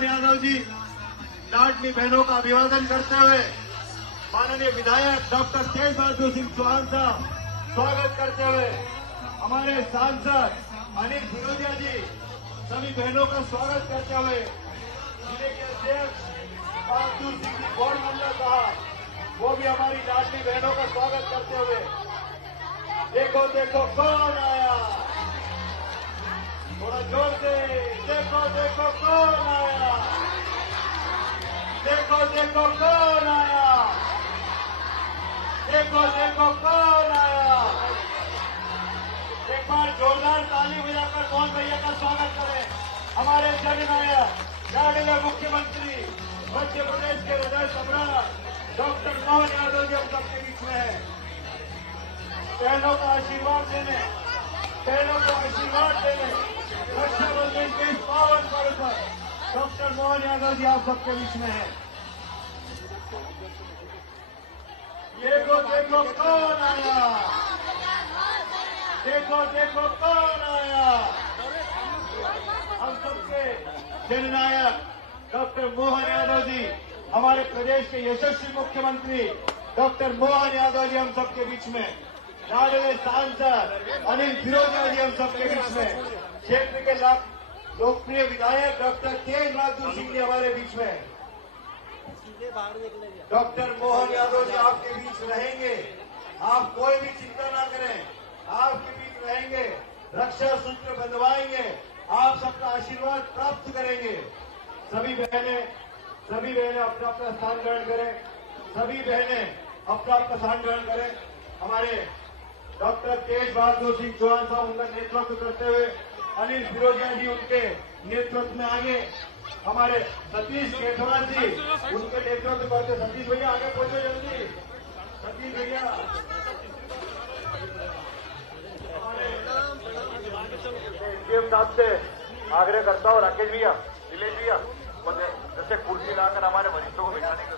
मोहन यादव जी लाडली बहनों का अभिवादन करते हुए माननीय विधायक डॉक्टर तेज बहादुर सिंह चौहान साहब स्वागत करते हुए हमारे सांसद अनिल फिरोदिया जी सभी बहनों का स्वागत करते हुए जिले के अध्यक्ष बहादुर सिंह जी गौड़ मंडल साहब वो भी हमारी लाडली बहनों का स्वागत करते हुए देखो देखो कौन आया, थोड़ा जोर से देखो देखो कौन आया, देखो देखो कौन आया, देखो देखो कौन आया। एक बार जोरदार ताली बजाकर मोहन भैया का स्वागत करें। हमारे जननायक लाडले मुख्यमंत्री मध्य प्रदेश के हृदय सम्राट डॉक्टर मोहन यादव जी हम सबके बीच में है। बहनों का आशीर्वाद देने, बहनों को आशीर्वाद देने रक्षाबंधन के इस पावन पर्व पर डॉक्टर मोहन यादव जी आप सबके बीच में है। देखो देखो कौन आया, देखो देखो कौन आया। हम सबके जननायक डॉक्टर मोहन यादव जी, हमारे प्रदेश के यशस्वी मुख्यमंत्री डॉक्टर मोहन यादव जी हम सबके बीच में, लाडले सांसद अनिल फिरोदिया जी हम सबके बीच में, क्षेत्र के लोकप्रिय विधायक डॉक्टर तेज बहादुर सिंह जी हमारे बीच में। डॉक्टर मोहन यादव जी आपके बीच रहेंगे, आप कोई भी चिंता ना करें, आपके बीच रहेंगे, रक्षा सूत्र बंधवाएंगे, आप सबका आशीर्वाद प्राप्त करेंगे। सभी बहनें अपना अपना स्थान ग्रहण करें, सभी बहनें अपना अपना स्थान ग्रहण करें। हमारे डॉक्टर तेज बहादुर सिंह चौहान साहब उनका नेतृत्व करते हुए, अनिल फिरोदिया जी उनके नेतृत्व में आगे, हमारे सतीश केठवाल जी उनके नेतृत्व करते। सतीश भैया आगे पहुंचो जल्दी, सतीश भैया। हमारे साहब से आग्रह करता हूँ, राकेश भैया, नीलेश भैया, जैसे कुर्सी लाकर हमारे वरिष्ठों को बिठाने का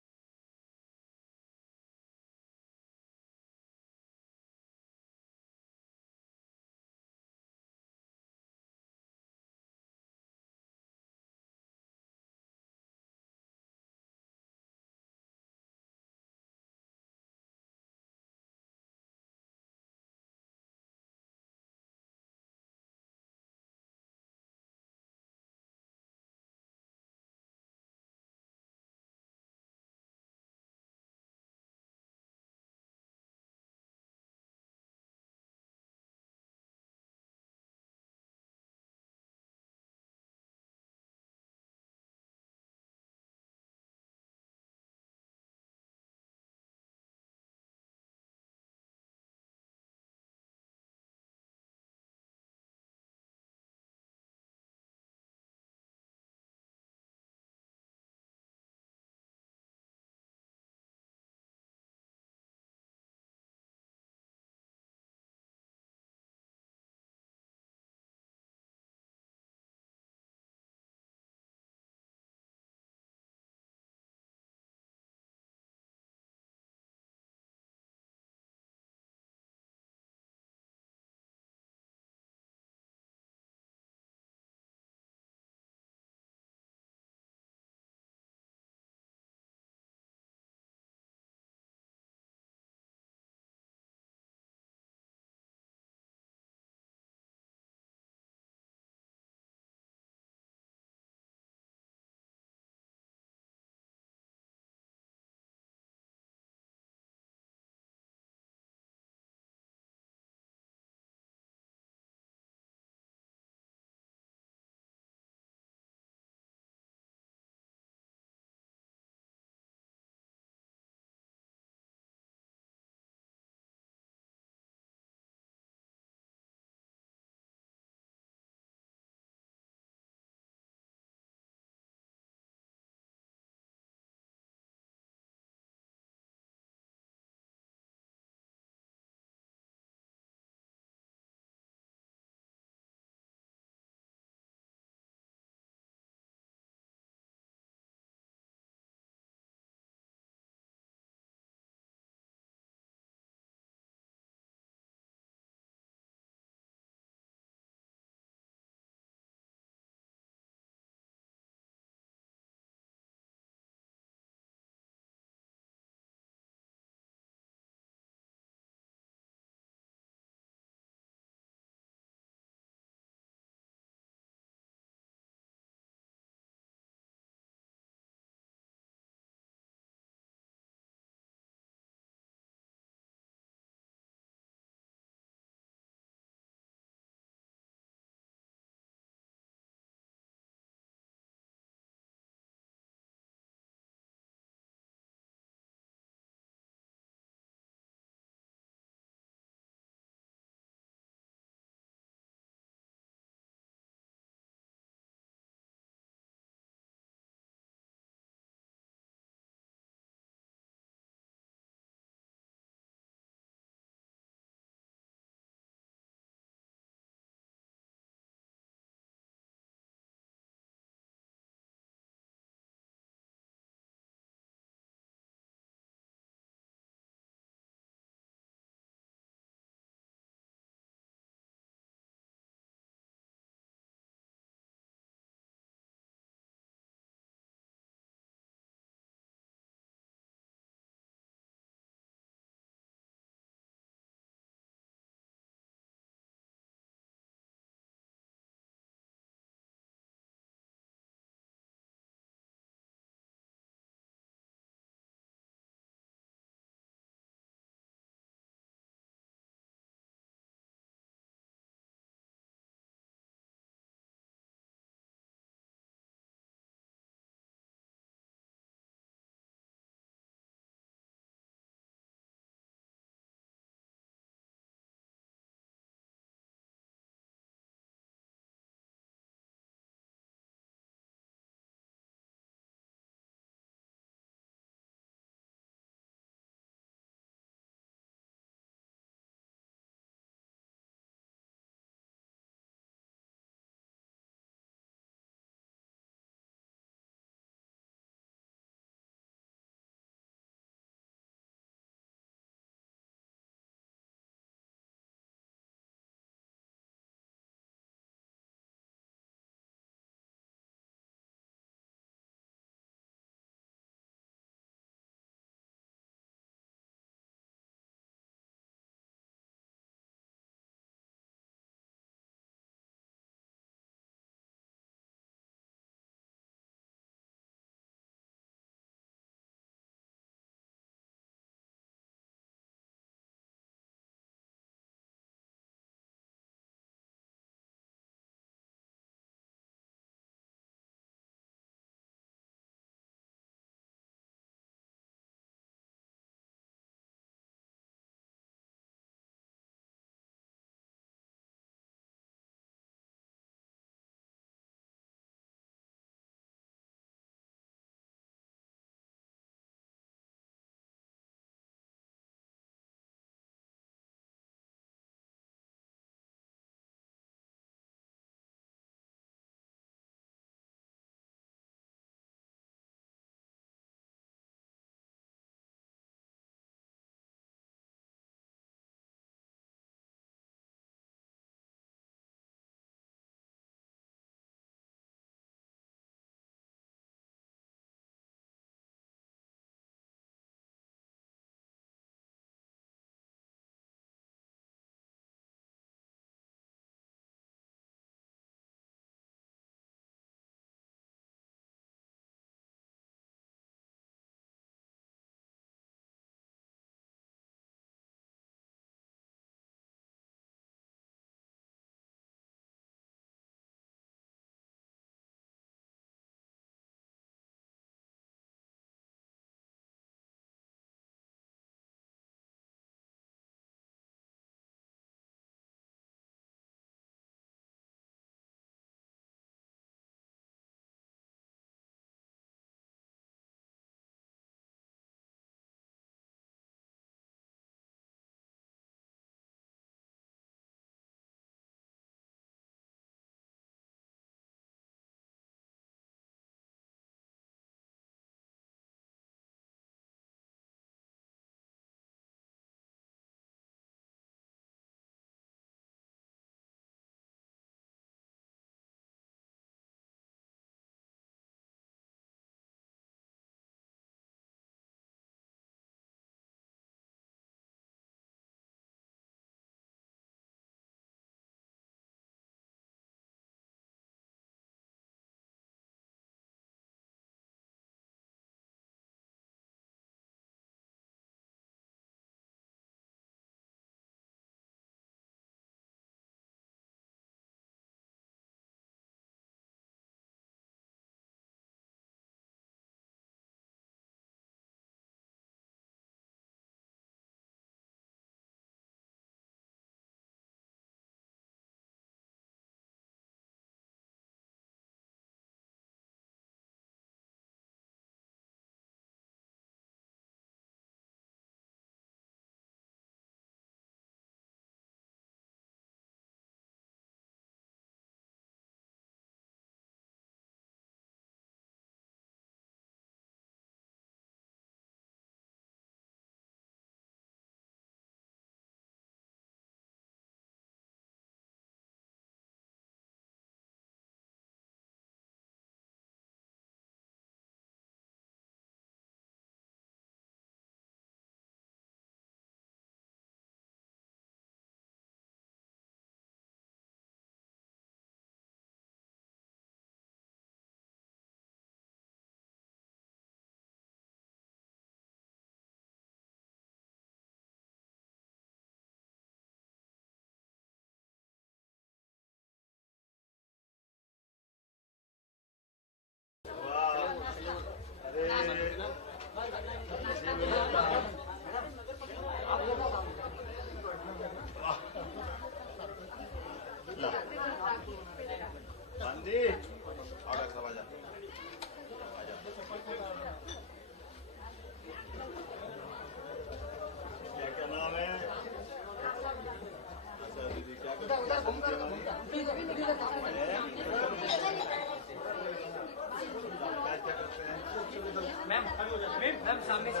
मैम सामने से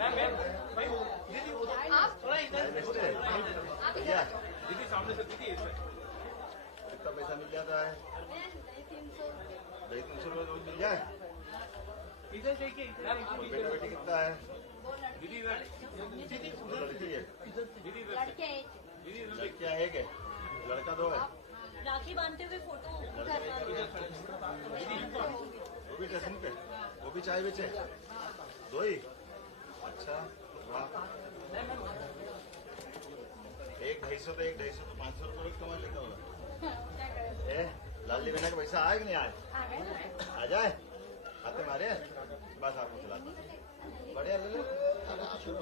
मैम दीदी आप थोड़ा इधर दीदी सामने से दीदी कितना पैसा मिल जाता है? 300 रोज मिल जाए। इधर देखिए बेटा बेटी कितना है? दीदी लड़की है? लड़कियाँ एक है, लड़का 2 है। राखी बांधते हुए फोटो वो भी स्टेशन पे, वो भी चाय बेचे 2 ही। अच्छा वाह, 1-250 तो 500 रुपये रोज कमा लेता होगा। लाली बहना का पैसा आए कि नहीं आए? आ जाए, आते मारे बस आपको चलाते बढ़िया ले लो।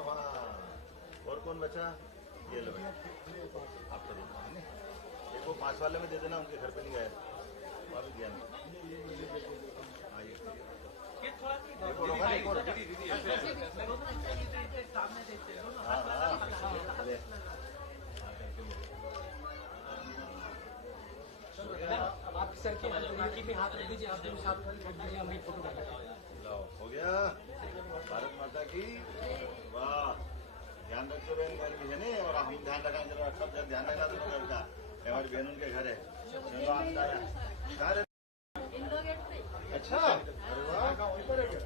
हाँ, और कौन बचा? ये लो आपको देता है ना, एक वो 5 वाले में दे देना, उनके घर पे नहीं गए वहाँ भी दिया। आपकी सर की राखी पे हाथ रख दीजिए, आप साथ रख दीजिए, हम फोटो हो गया। भारत माता की वाह। ध्यान रखते बहन, घर भी है नहीं, और हम ध्यान रखना, जरा सब ध्यान रखना तो घर का। हमारी बहन उनके घर है। अच्छा, अरे वाह, वहीं पर है क्या?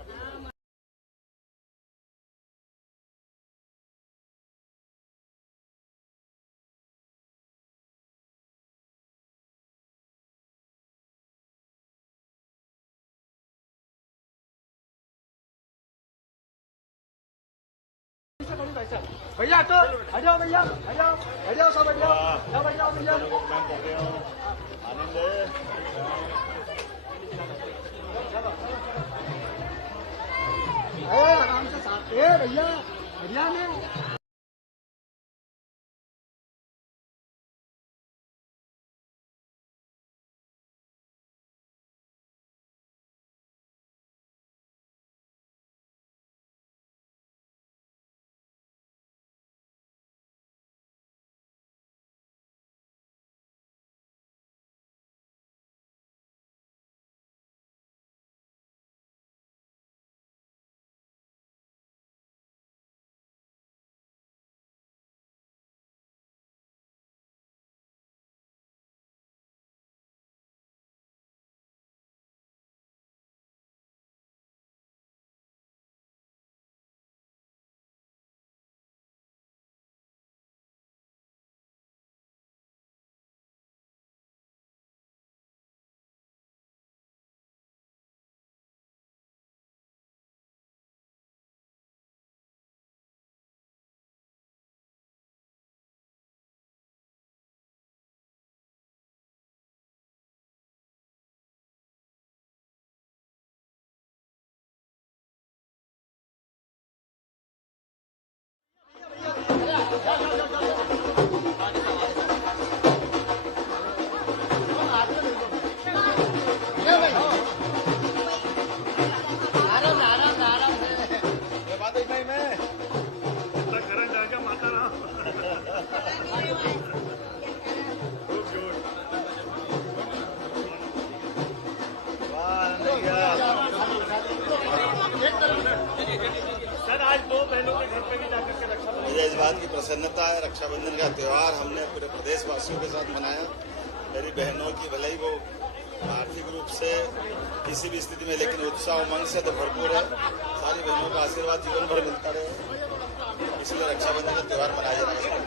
भैया तो आ जाओ भैया, आ जाओ सब आ जाओ भैया। आनंद आराम से साथ भैया बढ़िया में। मुझे इस बात की प्रसन्नता है, रक्षाबंधन का त्यौहार हमने पूरे प्रदेशवासियों के साथ मनाया। मेरी बहनों की भले ही वो आर्थिक रूप से किसी भी स्थिति में, लेकिन उत्साह उमंग से तो भरपूर है। सारी बहनों का आशीर्वाद जीवन भर मिलता रहे, इसलिए रक्षाबंधन का त्यौहार मनाया जाना चाहिए।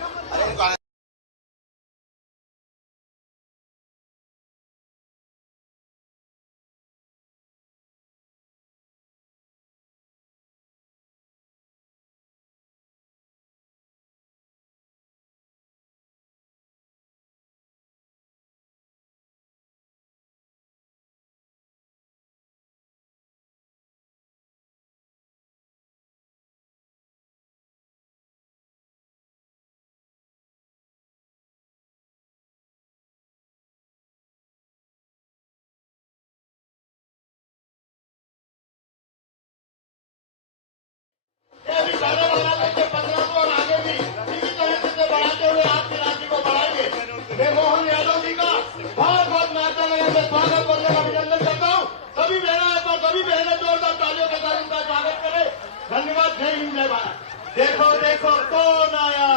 मैं मोहन यादव जी का बहुत बहुत माता नगर में स्वागत करने का अभिनंदन करता हूँ। सभी बहनों पर सभी बहनें जोरदार तालियों के साथ उनका स्वागत करें। धन्यवाद। जय हिंद, जय भारत। देखो देखो कौन आया,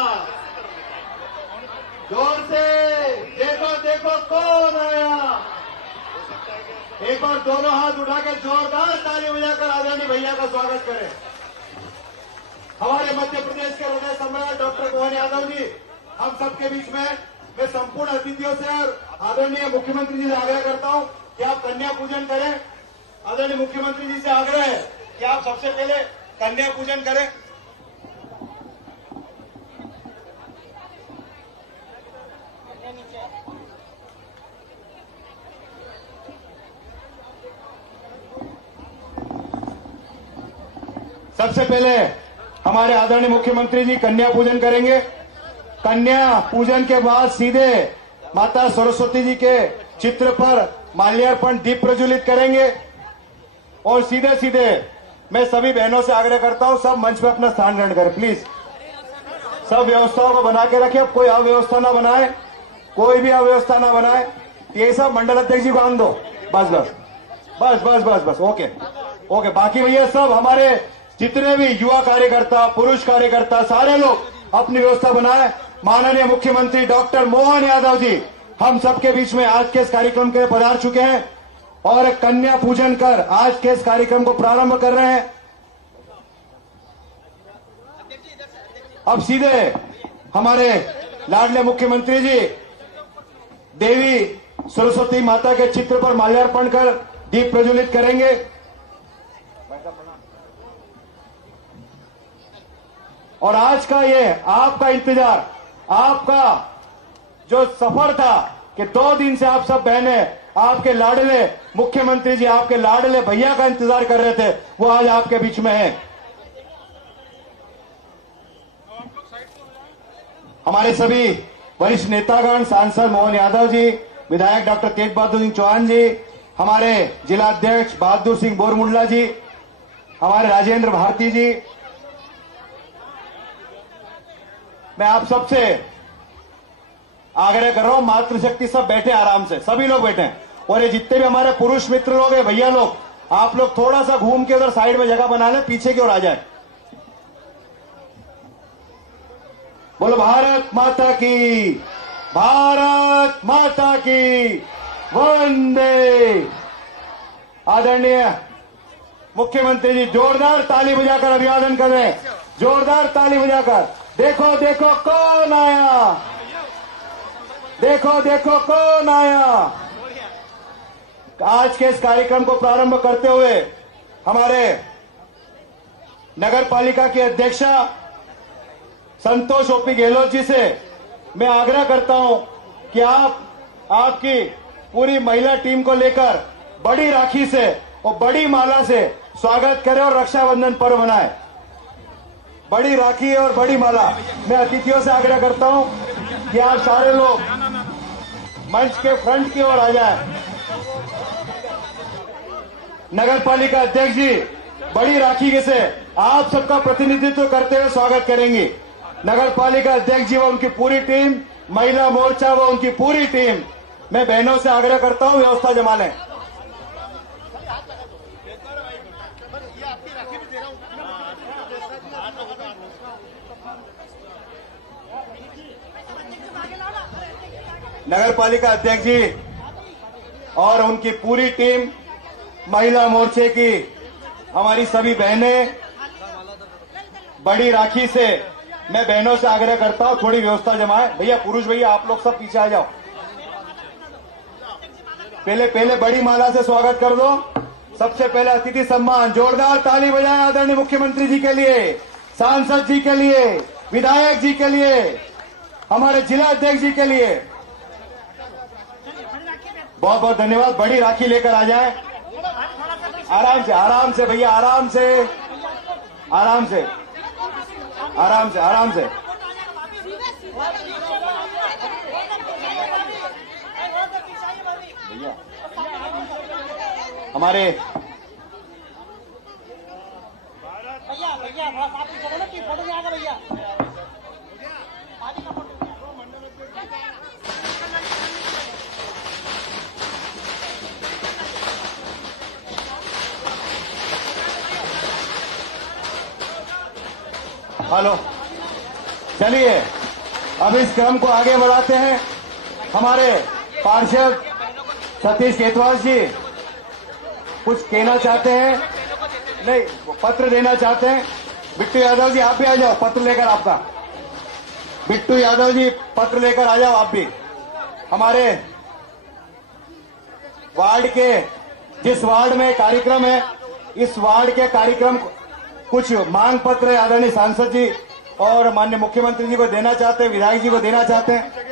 जोर से देखो देखो कौन आया। एक बार दोनों हाथ उठा के जोरदार ताली बजाकर आदरणीय भैया का स्वागत करें। हमारे मध्य प्रदेश के हृदय सम्राट डॉक्टर मोहन यादव जी हम सबके बीच में। मैं संपूर्ण अतिथियों से और आदरणीय मुख्यमंत्री जी से आग्रह करता हूं कि आप कन्या पूजन करें। आदरणीय मुख्यमंत्री जी से आग्रह है कि आप सबसे पहले कन्या पूजन करें। सबसे पहले हमारे आदरणीय मुख्यमंत्री जी कन्या पूजन करेंगे। कन्या पूजन के बाद सीधे माता सरस्वती जी के चित्र पर माल्यार्पण दीप प्रज्वलित करेंगे और सीधे सीधे मैं सभी बहनों से आग्रह करता हूं सब मंच पर अपना स्थान ग्रहण करें प्लीज। सब व्यवस्थाओं को बना के रखें, कोई अव्यवस्था ना बनाए, कोई भी अव्यवस्था ना बनाए। ये सब मंडल अध्यक्ष जी को आन दो। बस बस बस बस बस बस ओके ओके। बाकी भैया सब हमारे जितने भी युवा कार्यकर्ता, पुरुष कार्यकर्ता, सारे लोग अपनी व्यवस्था बनाए। माननीय मुख्यमंत्री डॉक्टर मोहन यादव जी हम सबके बीच में आज के इस कार्यक्रम के पधार चुके हैं और कन्या पूजन कर आज के इस कार्यक्रम को प्रारंभ कर रहे हैं। अब सीधे हमारे लाडले मुख्यमंत्री जी देवी सरस्वती माता के चित्र पर माल्यार्पण कर दीप प्रज्वलित करेंगे। और आज का ये आपका इंतजार, आपका जो सफर था कि 2 दिन से आप सब बहनें आपके लाडले मुख्यमंत्री जी, आपके लाडले भैया का इंतजार कर रहे थे, वो आज आपके बीच में है। हमारे सभी वरिष्ठ नेतागण, सांसद मोहन यादव जी, विधायक डॉक्टर तेज बहादुर सिंह चौहान जी, हमारे जिलाध्यक्ष बहादुर सिंह बोरमुल्ला जी, हमारे राजेंद्र भारती जी, मैं आप सबसे आग्रह कर रहा हूं मातृशक्ति सब बैठे आराम से, सभी लोग बैठे। और ये जितने भी हमारे पुरुष मित्र लोग हैं, भैया लोग, आप लोग थोड़ा सा घूम के उधर साइड में जगह बना लें, पीछे की ओर आ जाए। बोलो भारत माता की, भारत माता की वंदे। आदरणीय मुख्यमंत्री जी जोरदार ताली बजाकर अभिवादन करें, जोरदार ताली बजाकर। देखो देखो कौन आया, देखो देखो कौन आया। आज के इस कार्यक्रम को प्रारंभ करते हुए हमारे नगर पालिका की अध्यक्षा संतोष ओपी गहलोत जी से मैं आग्रह करता हूं कि आप आपकी पूरी महिला टीम को लेकर बड़ी राखी से और बड़ी माला से स्वागत करें और रक्षाबंधन पर्व मनाएं। बड़ी राखी और बड़ी माला। मैं अतिथियों से आग्रह करता हूं कि आप सारे लोग मंच के फ्रंट की ओर आ जाएं। नगर पालिका अध्यक्ष जी बड़ी राखी से आप सबका प्रतिनिधित्व करते हुए स्वागत करेंगे। नगर पालिका अध्यक्ष जी व उनकी पूरी टीम, महिला मोर्चा व उनकी पूरी टीम, मैं बहनों से आग्रह करता हूं व्यवस्था जमा लें। नगर पालिका अध्यक्ष जी और उनकी पूरी टीम, महिला मोर्चे की हमारी सभी बहनें, बड़ी राखी से मैं बहनों से आग्रह करता हूं थोड़ी व्यवस्था जमाएं। भैया पुरुष भैया आप लोग सब पीछे आ जाओ। पहले बड़ी माला से स्वागत कर दो। सबसे पहले अतिथि सम्मान, जोरदार ताली बजाएं आदरणीय मुख्यमंत्री जी के लिए, सांसद जी के लिए, विधायक जी के लिए, हमारे जिला अध्यक्ष जी के लिए। बहुत बहुत धन्यवाद। बड़ी राखी लेकर आ जाएं। आराम से भैया, आराम से आराम से आराम से आराम से। भैया हमारे भैया थोड़ा सा आप पीछे ना कि फोटो नहीं आएगा भैया। हेलो, चलिए अब इस क्रम को आगे बढ़ाते हैं। हमारे पार्षद सतीश केतवाल जी कुछ कहना चाहते हैं, नहीं वो पत्र देना चाहते हैं। बिट्टू यादव जी आप भी आ जाओ, पत्र लेकर आपका। बिट्टू यादव जी पत्र लेकर आ जाओ आप भी। हमारे वार्ड के जिस वार्ड में कार्यक्रम है, इस वार्ड के कार्यक्रम कुछ मांग पत्र आदरणीय सांसद जी और माननीय मुख्यमंत्री जी को देना चाहते हैं, विधायक जी को देना चाहते हैं।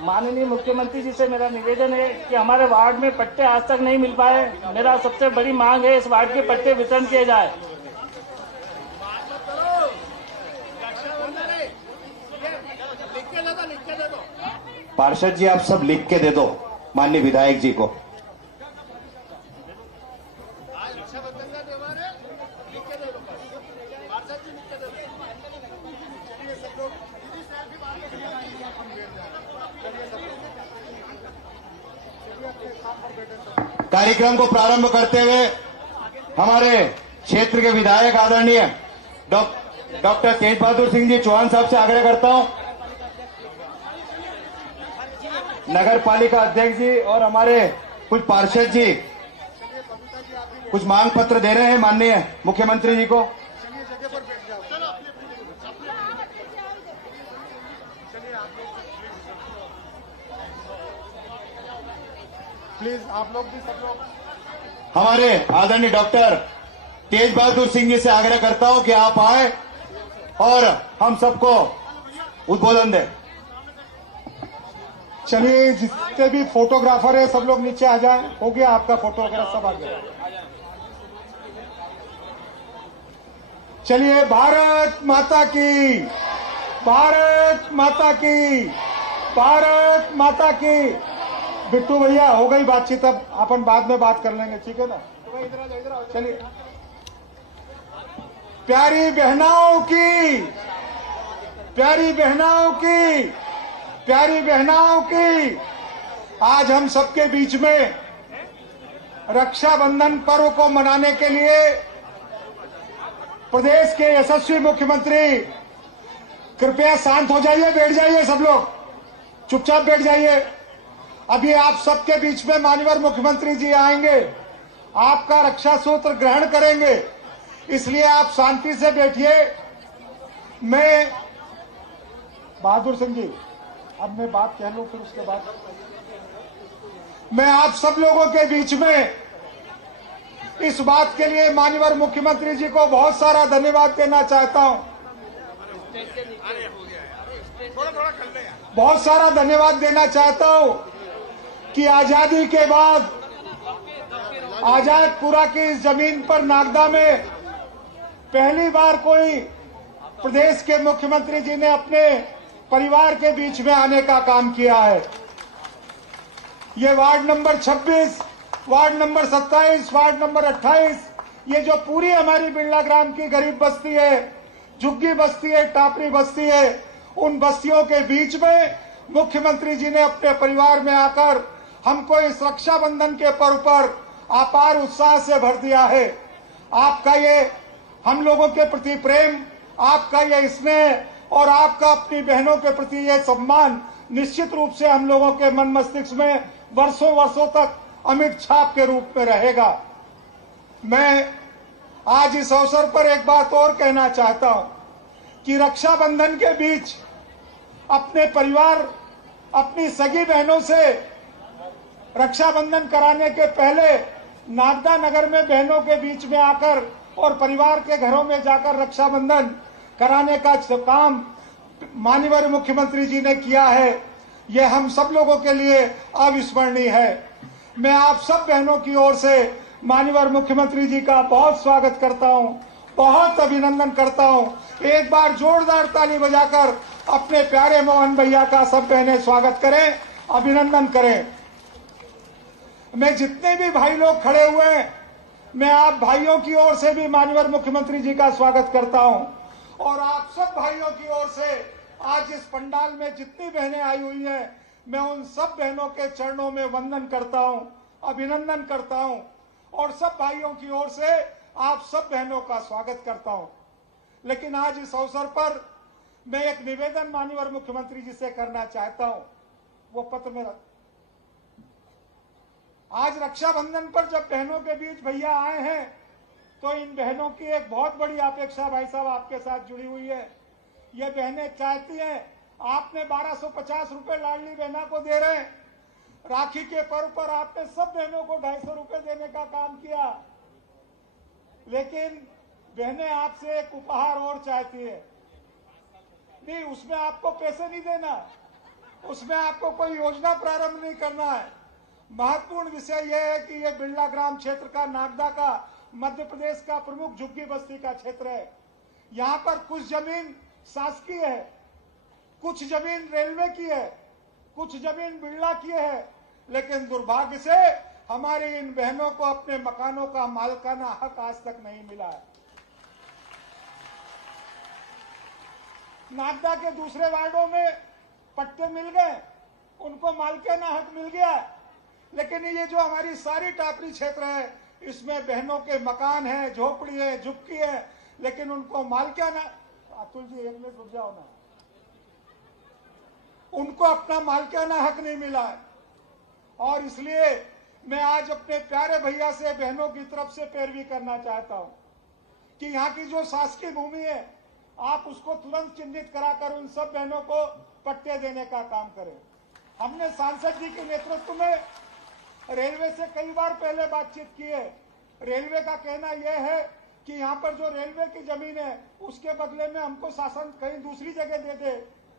माननीय मुख्यमंत्री जी से मेरा निवेदन है कि हमारे वार्ड में पट्टे आज तक नहीं मिल पाए। मेरा सबसे बड़ी मांग है इस वार्ड के पट्टे वितरण किए जाए। पार्षद जी आप सब लिख के दे दो माननीय विधायक जी को। कार्यक्रम को प्रारंभ करते हुए हमारे क्षेत्र के विधायक आदरणीय डॉक्टर तेज बहादुर सिंह जी चौहान साहब से आग्रह करता हूं, नगर पालिका अध्यक्ष जी और हमारे कुछ पार्षद जी कुछ मांग पत्र दे रहे हैं माननीय मुख्यमंत्री जी को। प्लीज आप लोग भी, सब लोग। हमारे आदरणीय डॉक्टर तेज बहादुर सिंह जी से आग्रह करता हूं कि आप आए और हम सबको उद्बोधन दें। चलिए जितने भी फोटोग्राफर है सब लोग नीचे आ जाएं। हो गया आपका फोटो वगैरह सब आ गया। चलिए भारत माता की, भारत माता की, भारत माता की। बिट्टू भैया हो गई बातचीत, अब अपन बाद में बात कर लेंगे, ठीक है ना। चलिए प्यारी बहनाओं की, प्यारी बहनाओं की, प्यारी बहनाओं की, आज हम सबके बीच में रक्षाबंधन पर्व को मनाने के लिए प्रदेश के यशस्वी मुख्यमंत्री, कृपया शांत हो जाइए, बैठ जाइए सब लोग, चुपचाप बैठ जाइए। अभी आप सबके बीच में माननीय मुख्यमंत्री जी आएंगे, आपका रक्षा सूत्र ग्रहण करेंगे, इसलिए आप शांति से बैठिए। मैं बहादुर सिंह जी, अब मैं बात कह लूं फिर उसके बाद मैं आप सब लोगों के बीच में इस बात के लिए माननीय मुख्यमंत्री जी को बहुत सारा धन्यवाद देना चाहता हूं। बहुत सारा धन्यवाद देना चाहता हूं कि आजादी के बाद आजादपुरा की इस जमीन पर नागदा में पहली बार कोई प्रदेश के मुख्यमंत्री जी ने अपने परिवार के बीच में आने का काम किया है। ये ward number 26, ward number 27, ward number 28, ये जो पूरी हमारी बिरला ग्राम की गरीब बस्ती है, झुग्गी बस्ती है, टापरी बस्ती है, उन बस्तियों के बीच में मुख्यमंत्री जी ने अपने परिवार में आकर हमको इस रक्षाबंधन के पर्व पर अपार उत्साह से भर दिया है। आपका ये हम लोगों के प्रति प्रेम, आपका ये स्नेह और आपका अपनी बहनों के प्रति ये सम्मान निश्चित रूप से हम लोगों के मन मस्तिष्क में वर्षों वर्षों तक अमिट छाप के रूप में रहेगा। मैं आज इस अवसर पर एक बात और कहना चाहता हूं कि रक्षाबंधन के बीच अपने परिवार, अपनी सगी बहनों से रक्षाबंधन कराने के पहले नागदा नगर में बहनों के बीच में आकर और परिवार के घरों में जाकर रक्षाबंधन कराने का काम माननीय मुख्यमंत्री जी ने किया है। यह हम सब लोगों के लिए अविस्मरणीय है। मैं आप सब बहनों की ओर से माननीय मुख्यमंत्री जी का बहुत स्वागत करता हूं, बहुत अभिनंदन करता हूं। एक बार जोरदार ताली बजाकर अपने प्यारे मोहन भैया का सब बहनें स्वागत करें। अभिनंदन करें। मैं जितने भी भाई लोग खड़े हुए हैं, मैं आप भाइयों की ओर से भी माननीय मुख्यमंत्री जी का स्वागत करता हूं और आप सब भाइयों की ओर से आज इस पंडाल में जितनी बहनें आई हुई हैं, मैं उन सब बहनों के चरणों में वंदन करता हूं, अभिनंदन करता हूं और सब भाइयों की ओर से आप सब बहनों का स्वागत करता हूं। लेकिन आज इस अवसर पर मैं एक निवेदन माननीय मुख्यमंत्री जी से करना चाहता हूं। वो पत्र मेरा आज रक्षाबंधन पर जब बहनों के बीच भैया आए हैं तो इन बहनों की एक बहुत बड़ी अपेक्षा भाई साहब आपके साथ जुड़ी हुई है। ये बहनें चाहती हैं, आपने 1250 रुपए लाडली बहना को दे रहे हैं, राखी के पर्व पर आपने सब बहनों को 250 रुपए देने का काम किया, लेकिन बहनें आपसे एक उपहार और चाहती है। नहीं, उसमें आपको पैसे नहीं देना, उसमें आपको कोई योजना प्रारंभ नहीं करना है। महत्वपूर्ण विषय यह है कि यह बिरला ग्राम क्षेत्र का, नागदा का, मध्य प्रदेश का प्रमुख झुग्गी बस्ती का क्षेत्र है। यहाँ पर कुछ जमीन शासकीय है, कुछ जमीन रेलवे की है, कुछ जमीन बिरला की है, लेकिन दुर्भाग्य से हमारी इन बहनों को अपने मकानों का मालिकाना हक आज तक नहीं मिला है। नागदा के दूसरे वार्डों में पट्टे मिल गए, उनको मालिकाना हक मिल गया, लेकिन ये जो हमारी सारी टापरी क्षेत्र है इसमें बहनों के मकान है, झोपड़ी है, झुग्गी है, लेकिन उनको मालिकाना, अतुल जी एक मिनट रुक जाओ ना, उनको अपना मालिकाना हक नहीं मिला है। और इसलिए मैं आज अपने प्यारे भैया से बहनों की तरफ से पैरवी करना चाहता हूं कि यहाँ की जो शासकीय भूमि है आप उसको तुरंत चिन्हित कराकर उन सब बहनों को पट्टे देने का काम करें। हमने सांसद जी के नेतृत्व में रेलवे से कई बार पहले बातचीत की है। रेलवे का कहना यह है कि यहाँ पर जो रेलवे की जमीन है उसके बदले में हमको शासन कहीं दूसरी जगह दे दे,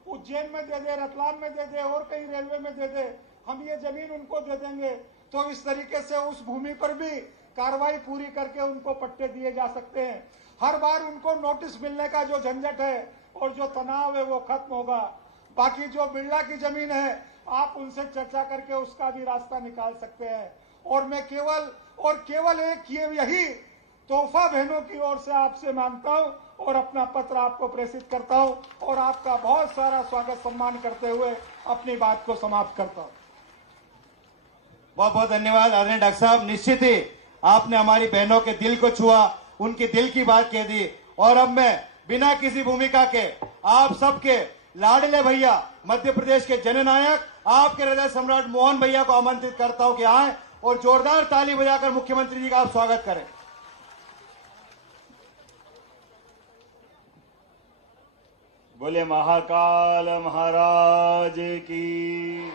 उज्जैन में दे दे, रतलाम में दे दे और कहीं रेलवे में दे दे, हम ये जमीन उनको दे देंगे। तो इस तरीके से उस भूमि पर भी कार्रवाई पूरी करके उनको पट्टे दिए जा सकते हैं। हर बार उनको नोटिस मिलने का जो झंझट है और जो तनाव है वो खत्म होगा। बाकी जो बिरला की जमीन है आप उनसे चर्चा करके उसका भी रास्ता निकाल सकते हैं। और मैं केवल एक यही तोहफा बहनों की ओर से आपसे मांगता हूं और अपना पत्र आपको प्रेषित करता हूं और आपका बहुत सारा स्वागत सम्मान करते हुए अपनी बात को समाप्त करता हूं। बहुत बहुत धन्यवाद आदरणीय डॉक्टर साहब। निश्चित ही आपने हमारी बहनों के दिल को छुआ, उनके दिल की बात कह दी। और अब मैं बिना किसी भूमिका के आप सबके लाडले भैया, मध्य प्रदेश के जननायक, आपके हृदय सम्राट मोहन भैया को आमंत्रित करता हूं कि आए और जोरदार ताली बजाकर मुख्यमंत्री जी का आप स्वागत करें। बोले महाकाल महाराज की,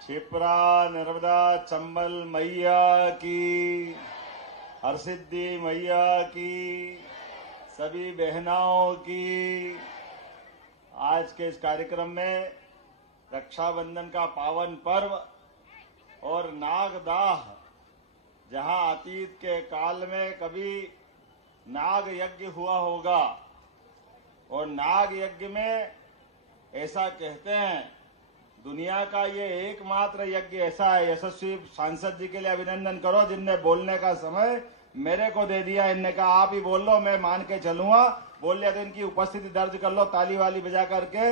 क्षिप्रा नर्मदा चंबल मैया की, हरसिद्धि मैया की, सभी बहनाओं की। आज के इस कार्यक्रम में रक्षाबंधन का पावन पर्व और नागदाह, जहां अतीत के काल में कभी नाग यज्ञ हुआ होगा और नाग यज्ञ में ऐसा कहते हैं दुनिया का ये एकमात्र यज्ञ ऐसा है। यशस्वी सांसद जी के लिए अभिनंदन करो जिनने बोलने का समय मेरे को दे दिया। इनने कहा आप ही बोल लो, मैं मान के चलूंगा। बोल लिया तो इनकी उपस्थिति दर्ज कर लो, ताली वाली बजा करके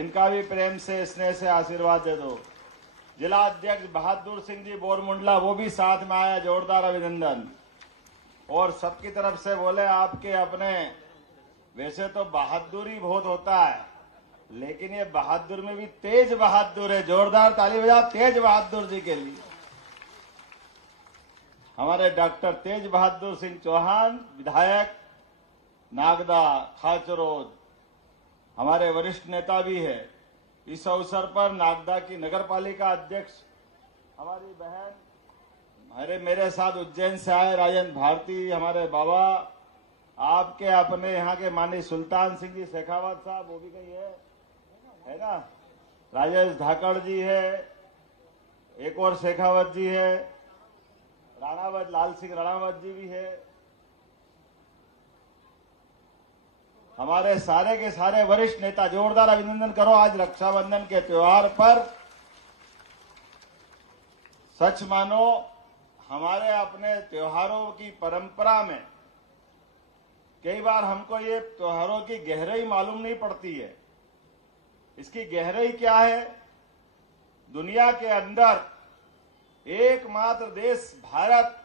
इनका भी प्रेम से स्नेह से आशीर्वाद दे दो। जिला अध्यक्ष बहादुर सिंह जी बोरमुंडला वो भी साथ में आया, जोरदार अभिनंदन। और सबकी तरफ से बोले आपके अपने, वैसे तो बहादुरी बहुत होता है लेकिन ये बहादुर में भी तेज बहादुर है। जोरदार ताली बजा तेज बहादुर जी के लिए। हमारे डॉक्टर तेज बहादुर सिंह चौहान, विधायक नागदा खाचरोद, हमारे वरिष्ठ नेता भी है। इस अवसर पर नागदा की नगर पालिका अध्यक्ष हमारी बहन, मेरे साथ उज्जैन से आए राजेंद्र भारती, हमारे बाबा, आपके अपने यहाँ के माननीय सुल्तान सिंह जी शेखावत साहब, वो भी कहीं है ना, राजेश धाकड़ जी है, एक और शेखावत जी है, राणावत लाल सिंह राणावत जी भी है। हमारे सारे के सारे वरिष्ठ नेता, जोरदार अभिनंदन करो। आज रक्षाबंधन के त्योहार पर सच मानो हमारे अपने त्योहारों की परंपरा में कई बार हमको ये त्योहारों की गहराई मालूम नहीं पड़ती है। इसकी गहराई क्या है? दुनिया के अंदर एकमात्र देश भारत,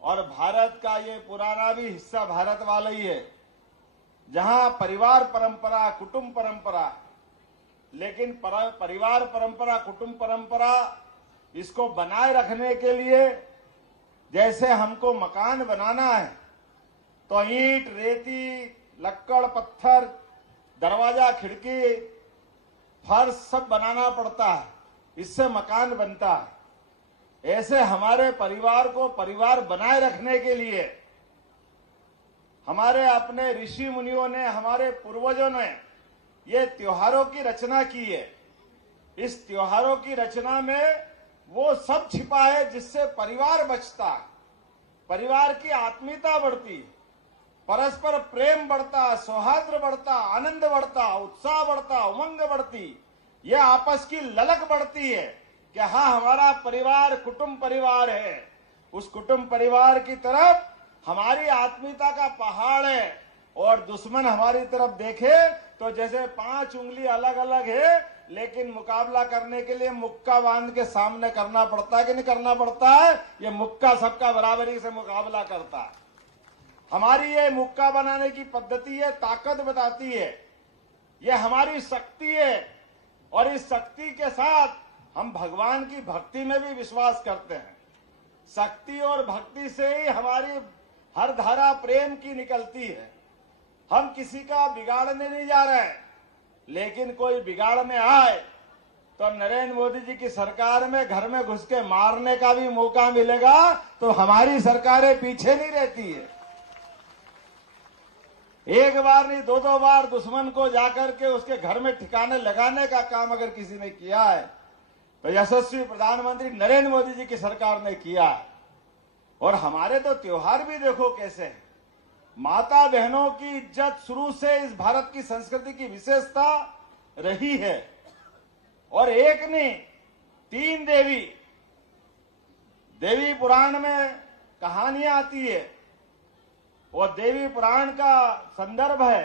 और भारत का ये पुराना भी हिस्सा भारत वाला ही है, जहां परिवार परंपरा, कुटुंब परंपरा, लेकिन परिवार परंपरा, कुटुंब परंपरा इसको बनाए रखने के लिए जैसे हमको मकान बनाना है तो ईंट, रेती, लक्कड़, पत्थर, दरवाजा, खिड़की, फर्श सब बनाना पड़ता है, इससे मकान बनता है। ऐसे हमारे परिवार को परिवार बनाए रखने के लिए हमारे अपने ऋषि मुनियों ने, हमारे पूर्वजों ने ये त्योहारों की रचना की है। इस त्योहारों की रचना में वो सब छिपा है जिससे परिवार बचता है, परिवार की आत्मीयता बढ़ती, परस्पर प्रेम बढ़ता, सौहार्द बढ़ता, आनंद बढ़ता, उत्साह बढ़ता, उमंग बढ़ती, ये आपस की ललक बढ़ती है कि हाँ, हमारा परिवार कुटुंब परिवार है। उस कुटुंब परिवार की तरफ हमारी आत्मीयता का पहाड़ है, और दुश्मन हमारी तरफ देखे तो जैसे 5 उंगली अलग अलग है, लेकिन मुकाबला करने के लिए मुक्का बांध के सामने करना पड़ता है कि नहीं करना पड़ता है? ये मुक्का सबका बराबरी से मुकाबला करता है। हमारी ये मुक्का बनाने की पद्धति है, ताकत बताती है, ये हमारी शक्ति है, और इस शक्ति के साथ हम भगवान की भक्ति में भी विश्वास करते हैं। शक्ति और भक्ति से ही हमारी हर धारा प्रेम की निकलती है। हम किसी का बिगाड़ने नहीं जा रहे हैं, लेकिन कोई बिगाड़ में आए तो नरेंद्र मोदी जी की सरकार में घर में घुस के मारने का भी मौका मिलेगा तो हमारी सरकारें पीछे नहीं रहती है। एक बार नहीं, 2-2 बार दुश्मन को जाकर के उसके घर में ठिकाने लगाने का काम अगर किसी ने किया है तो यशस्वी प्रधानमंत्री नरेंद्र मोदी जी की सरकार ने किया है। और हमारे तो त्योहार भी देखो कैसे हैं। माता बहनों की इज्जत शुरू से इस भारत की संस्कृति की विशेषता रही है, और एक नहीं 3 देवी, देवी पुराण में कहानियां आती है, और देवी पुराण का संदर्भ है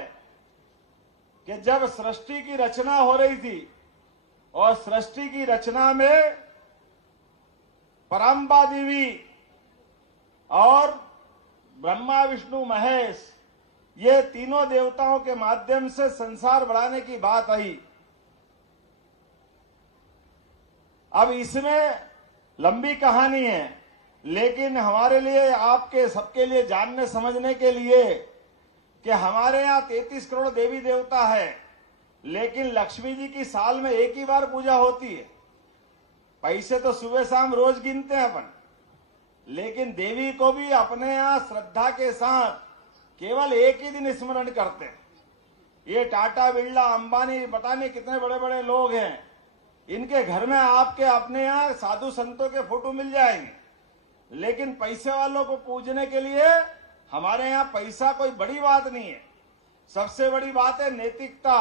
कि जब सृष्टि की रचना हो रही थी, और सृष्टि की रचना में परम्बा देवी और ब्रह्मा, विष्णु, महेश, ये तीनों देवताओं के माध्यम से संसार बढ़ाने की बात आई। अब इसमें लंबी कहानी है, लेकिन हमारे लिए, आपके सबके लिए जानने समझने के लिए कि हमारे यहाँ 33 करोड़ देवी देवता है, लेकिन लक्ष्मी जी की साल में एक ही बार पूजा होती है। पैसे तो सुबह शाम रोज गिनते हैं अपन, लेकिन देवी को भी अपने यहाँ श्रद्धा के साथ केवल एक ही दिन स्मरण करते हैं। ये टाटा, बिरला, अंबानी, पता नहीं कितने बड़े बड़े लोग हैं, इनके घर में आपके अपने यहाँ साधु संतों के फोटो मिल जाएंगे, लेकिन पैसे वालों को पूजने के लिए हमारे यहाँ पैसा कोई बड़ी बात नहीं है। सबसे बड़ी बात है नैतिकता,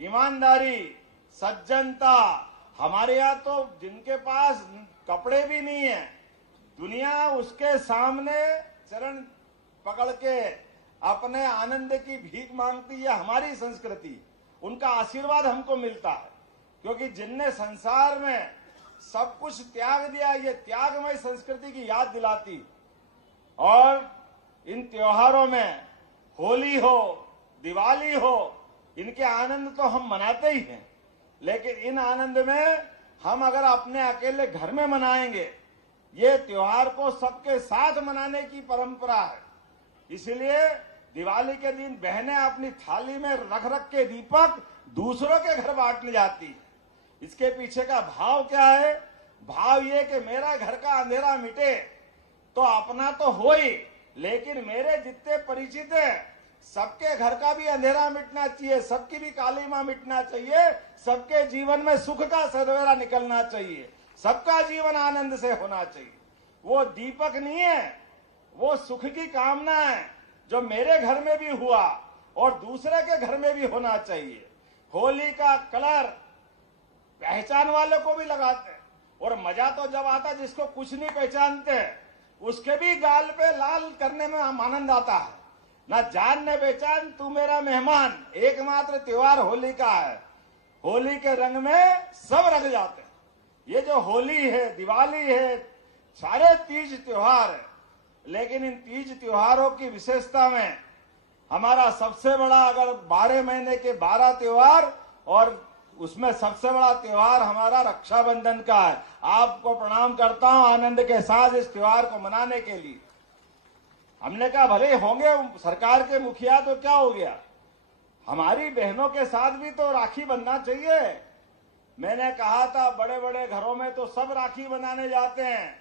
ईमानदारी, सज्जनता। हमारे यहाँ तो जिनके पास कपड़े भी नहीं है, दुनिया उसके सामने चरण पकड़ के अपने आनंद की भीख मांगती है। हमारी संस्कृति, उनका आशीर्वाद हमको मिलता है, क्योंकि जिनने संसार में सब कुछ त्याग दिया, ये त्यागमय संस्कृति की याद दिलाती। और इन त्योहारों में होली हो, दिवाली हो, इनके आनंद तो हम मनाते ही हैं, लेकिन इन आनंद में हम अगर अपने अकेले घर में मनाएंगे, ये त्योहार को सबके साथ मनाने की परंपरा है। इसलिए दिवाली के दिन बहनें अपनी थाली में रख रख के दीपक दूसरों के घर बांटने जाती है। इसके पीछे का भाव क्या है? भाव ये कि मेरा घर का अंधेरा मिटे तो अपना तो हो ही, लेकिन मेरे जितने परिचित हैं सबके घर का भी अंधेरा मिटना चाहिए, सबकी भी काली मां मिटना चाहिए, सबके जीवन में सुख का सवेरा निकलना चाहिए, सबका जीवन आनंद से होना चाहिए। वो दीपक नहीं है, वो सुख की कामना है जो मेरे घर में भी हुआ और दूसरे के घर में भी होना चाहिए। होली का कलर पहचान वालों को भी लगाते हैं, और मजा तो जब आता जिसको कुछ नहीं पहचानते उसके भी गाल पे लाल करने में आनंद आता है। ना जान न पहचान तू मेरा मेहमान, एकमात्र त्योहार होली का है। होली के रंग में सब रंग जाते हैं। ये जो होली है, दिवाली है, सारे तीज त्योहार है, लेकिन इन तीज त्योहारों की विशेषता में हमारा सबसे बड़ा, अगर 12 महीने के 12 त्योहार और उसमें सबसे बड़ा त्योहार हमारा रक्षाबंधन का है। आपको प्रणाम करता हूं आनंद के साथ इस त्योहार को मनाने के लिए। हमने कहा भले होंगे सरकार के मुखिया तो क्या हो गया, हमारी बहनों के साथ भी तो राखी बंधना चाहिए। मैंने कहा था बड़े बड़े घरों में तो सब राखी बनाने जाते हैं।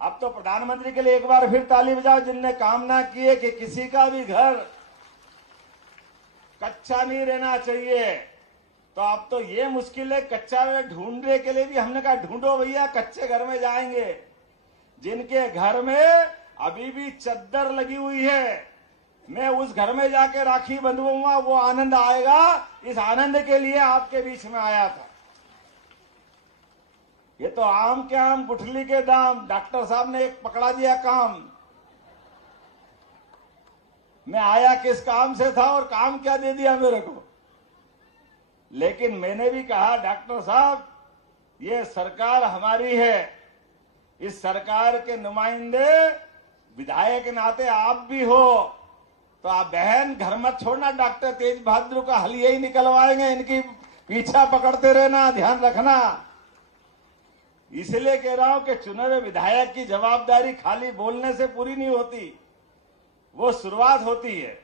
अब तो प्रधानमंत्री के लिए एक बार फिर ताली बजाओ जिनने कामना की है कि किसी का भी घर कच्चा नहीं रहना चाहिए। तो अब तो ये मुश्किल है, कच्चा में ढूंढने के लिए भी हमने कहा ढूंढो भैया, कच्चे घर में जाएंगे। जिनके घर में अभी भी चद्दर लगी हुई है, मैं उस घर में जाके राखी बंधवाऊंगा, वो आनंद आएगा। इस आनंद के लिए आपके बीच में आया था। ये तो आम के आम गुठली के दाम, डॉक्टर साहब ने एक पकड़ा दिया काम। मैं आया किस काम से था और काम क्या दे दिया मेरे को। लेकिन मैंने भी कहा डॉक्टर साहब ये सरकार हमारी है, इस सरकार के नुमाइंदे विधायक के नाते आप भी हो, तो आप बहन घर मत छोड़ना। डॉक्टर तेज बहादुर का हल यही निकलवाएंगे, इनकी पीछा पकड़ते रहना, ध्यान रखना। इसलिए कह रहा हूं कि चुने हुए विधायक की जवाबदारी खाली बोलने से पूरी नहीं होती, वो शुरुआत होती है।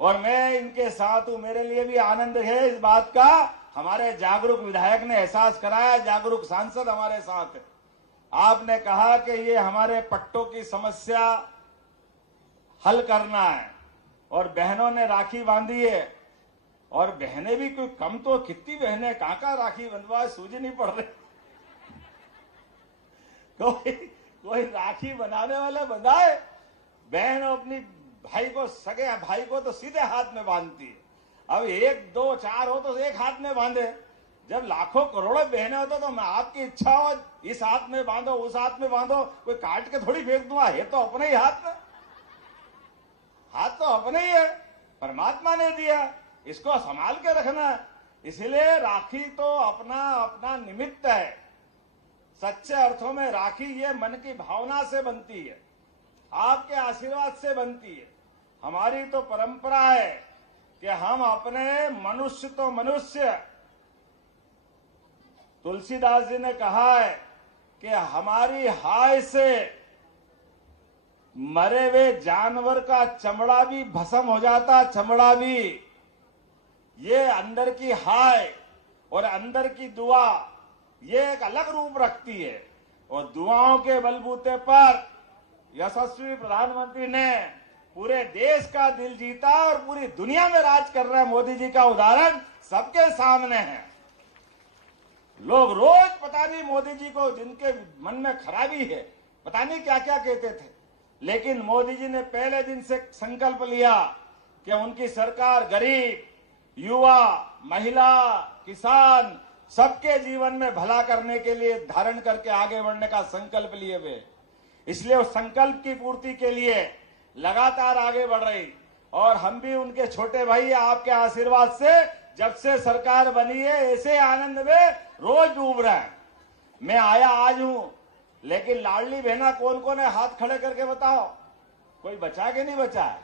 और मैं इनके साथ हूं, मेरे लिए भी आनंद है इस बात का। हमारे जागरूक विधायक ने एहसास कराया, जागरूक सांसद हमारे साथ है। आपने कहा कि ये हमारे पट्टों की समस्या हल करना है, और बहनों ने राखी बांधी है। और बहनें भी कोई कम तो, कितनी बहनें कहाँ राखी बंधवाए, सूझ नहीं पड़ रही। कोई राखी बनाने वाला बंधाए। बहन अपनी भाई को, सगे भाई को तो सीधे हाथ में बांधती है। अब 1, 2, 4 हो तो एक हाथ में बांधे। जब लाखों करोड़ों बहनें होते तो मैं आपकी इच्छा हो इस हाथ में बांधो, उस हाथ में बांधो, कोई काट के थोड़ी फेंक दूंगा। है तो अपने ही हाथ में, हाथ तो अपने ही है, परमात्मा ने दिया, इसको संभाल के रखना है। इसलिए राखी तो अपना अपना निमित्त है। सच्चे अर्थों में राखी ये मन की भावना से बनती है, आपके आशीर्वाद से बनती है। हमारी तो परंपरा है कि हम अपने मनुष्य तो मनुष्य, तुलसीदास जी ने कहा है कि हमारी हाय से मरे हुए जानवर का चमड़ा भी भस्म हो जाता, चमड़ा भी। ये अंदर की हाय और अंदर की दुआ ये एक अलग रूप रखती है। और दुआओं के बलबूते पर यशस्वी प्रधानमंत्री ने पूरे देश का दिल जीता और पूरी दुनिया में राज कर रहे मोदी जी का उदाहरण सबके सामने है। लोग रोज पता नहीं मोदी जी को, जिनके मन में खराबी है, पता नहीं क्या क्या कहते थे, लेकिन मोदी जी ने पहले दिन से संकल्प लिया कि उनकी सरकार गरीब, युवा, महिला, किसान सबके जीवन में भला करने के लिए धारण करके आगे बढ़ने का संकल्प लिए हुए। इसलिए उस संकल्प की पूर्ति के लिए लगातार आगे बढ़ रही। और हम भी उनके छोटे भाई आपके आशीर्वाद से जब से सरकार बनी है ऐसे आनंद में रोज डूब रहे हैं। मैं आया आज हूं, लेकिन लाडली बहना कौन कौन है, हाथ खड़े करके बताओ। कोई बचा के नहीं बचा है?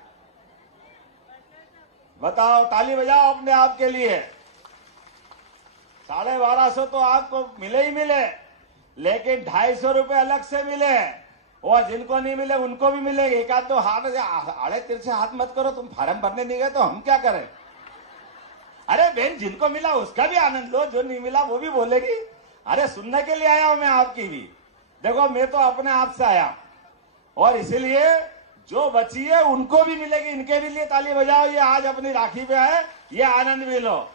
बताओ, ताली बजाओ अपने आप के लिए। 1250 तो आपको मिले ही मिले, लेकिन 250 रुपए अलग से मिले, और जिनको नहीं मिले उनको भी मिलेंगे। एक आध तो हाथ आड़े तिरछे हाथ मत करो, तुम फार्म भरने नहीं गए तो हम क्या करें। अरे बहन, जिनको मिला उसका भी आनंद लो, जो नहीं मिला वो भी बोलेगी। अरे सुनने के लिए आया हूं मैं आपकी भी। देखो मैं तो अपने आप से आया, और इसीलिए जो बची है उनको भी मिलेगी। इनके भी लिए ताली बजाओ, ये आज अपनी राखी पे है, ये आनंद भी लो।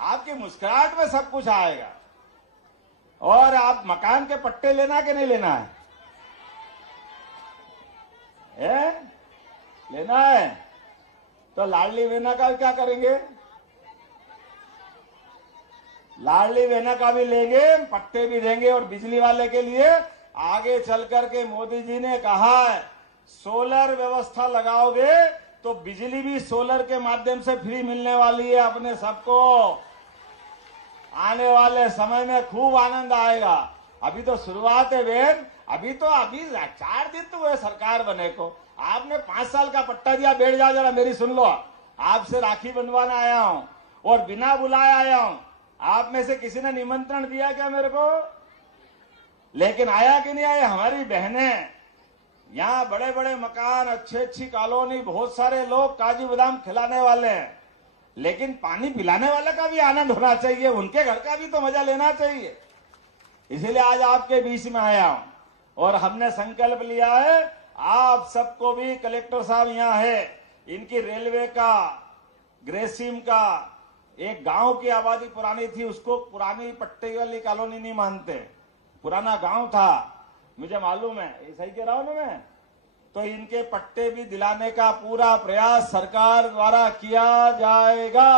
आपकी मुस्कुराहट में सब कुछ आएगा। और आप मकान के पट्टे लेना कि नहीं लेना है? लेना है तो लाडली बहना का क्या करेंगे? लाडली बहना का भी लेंगे, पट्टे भी देंगे। और बिजली वाले के लिए आगे चल करके मोदी जी ने कहा है, सोलर व्यवस्था लगाओगे तो बिजली भी सोलर के माध्यम से फ्री मिलने वाली है अपने सबको। आने वाले समय में खूब आनंद आएगा। अभी तो शुरुआत है बहन, अभी 4 दिन तो हुए सरकार बने को। आपने 5 साल का पट्टा दिया। बैठ जाओ जरा, मेरी सुन लो। आपसे राखी बंधवाने आया हूं और बिना बुलाए आया हूं। आप में से किसी ने निमंत्रण दिया क्या मेरे को? लेकिन आया कि नहीं आया? हमारी बहनें यहाँ बड़े बड़े मकान, अच्छी कॉलोनी, बहुत सारे लोग काजू बादाम खिलाने वाले हैं, लेकिन पानी पिलाने वाले का भी आनंद होना चाहिए, उनके घर का भी तो मजा लेना चाहिए। इसीलिए आज आपके बीच में आया हूं और हमने संकल्प लिया है, आप सबको भी, कलेक्टर साहब यहाँ है, इनकी रेलवे का, ग्रेसिम का, एक गांव की आबादी पुरानी थी, उसको पुरानी पट्टे वाली कॉलोनी नहीं मानते, पुराना गांव था, मुझे मालूम है, ये सही कह रहा हूं ना मैं? तो इनके पट्टे भी दिलाने का पूरा प्रयास सरकार द्वारा किया जाएगा।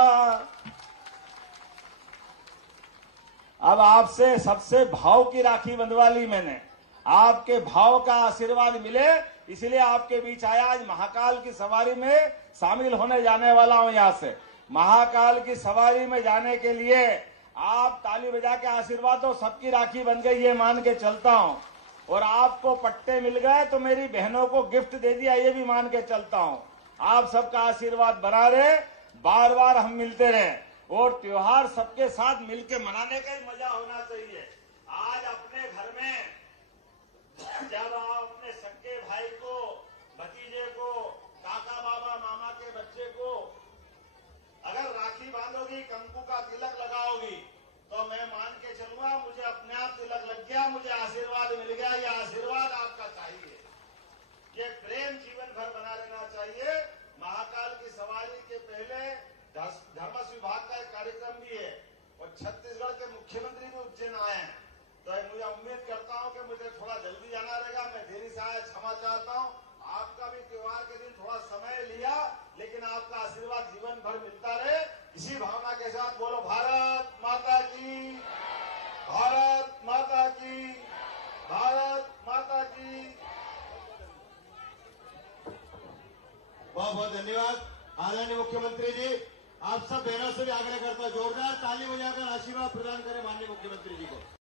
अब आपसे सबसे भाव की राखी बंधवा ली मैंने, आपके भाव का आशीर्वाद मिले, इसलिए आपके बीच आया। आज महाकाल की सवारी में शामिल होने जाने वाला हूं। यहां से महाकाल की सवारी में जाने के लिए आप ताली बजा के आशीर्वाद दो। सबकी राखी बन गई ये मान के चलता हूं, और आपको पट्टे मिल गए तो मेरी बहनों को गिफ्ट दे दिया ये भी मान के चलता हूं। आप सबका आशीर्वाद बना रहे, बार बार हम मिलते रहे, और त्योहार सबके साथ मिलके मनाने का ही मजा होना चाहिए। आज अपने घर में जब आप अपने सक्के भाई को, भतीजे को, काका बाबा मामा के बच्चे को अगर राखी बांधोगी, कंकु का तिलक लगाओगी, तो मैं मान के चलूंगा मुझे अपने आप तिलक लग गया, मुझे आशीर्वाद मिल गया। ये आशीर्वाद आपका चाहिए, ये प्रेम जीवन भर बना रहना चाहिए। महाकाल की सवारी के पहले धर्मस्व विभाग का एक कार्यक्रम भी है, और छत्तीसगढ़ के मुख्यमंत्री भी उज्जैन आए हैं। तो मुझे उम्मीद करता हूं कि मुझे थोड़ा जल्दी जाना रहेगा, मैं देरी से आया, क्षमा चाहता हूं। आपका भी त्योहार के दिन थोड़ा समय लिया, लेकिन आपका आशीर्वाद जीवन भर मिलता रहे। इसी भावना के साथ बोलो भारत माता की, भारत माता की, भारत माता की। बहुत बहुत धन्यवाद आदरणीय मुख्यमंत्री जी। आप सब बहनों से भी आग्रह करता हूं, जोरदार ताली बजाकर आशीर्वाद प्रदान करें माननीय मुख्यमंत्री जी को।